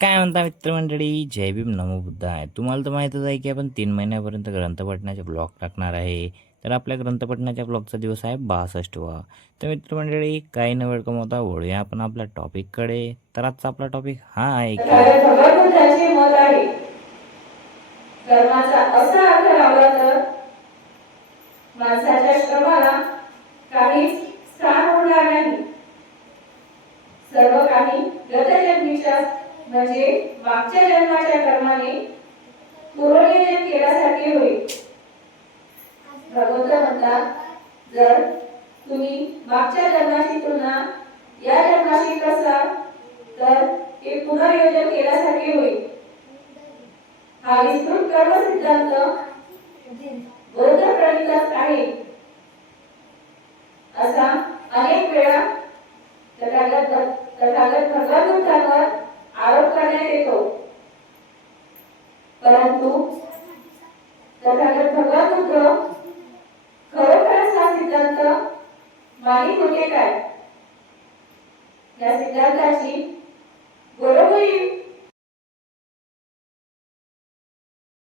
काय म्हणता मित्रमंडळी, जय भीम नमो बुद्धाय. तुम्हाला तर माहीतच आहे की आपण 3 महिन्यापर्यंत ग्रंथ पठणाचे ब्लॉग टाकणार आहे. तर आपल्या ग्रंथ पठणाच्या ब्लॉगचा दिवस आहे 62वा. तर मित्रमंडळी, काही न वेळ कमवता वळूया आपण आपल्या टॉपिककडे. तर आजचा आपला टॉपिक हा आहे की भगवंताचे मत आहे. कर्माचा असा अर्थ लावला तर माणसाच्या श्रमाला काहीच स्थान उरणार नाही. सर्व काही गतजन्मीच्या म्हणजे मागच्या जन्माच्या कर्माने पूर्वनियोजन केल्यासारखे होईल. भगवंत म्हणतात, जर तुम्ही मागच्या जन्माची तुलना या जन्माशी करसाल तर हे पुनर्योजन केल्यासारखे होईल. हा विस्तृत कर्म सिद्धांत बौद्ध प्रणितात आहे. असा अनेक वेळा तथागत भगवान बुद्धांवर आरोप करण्यात येतो, परंतु तथागत भगवान बुद्ध खरोखरच हा सिद्धांत मानित होते काय? या सिद्धांताची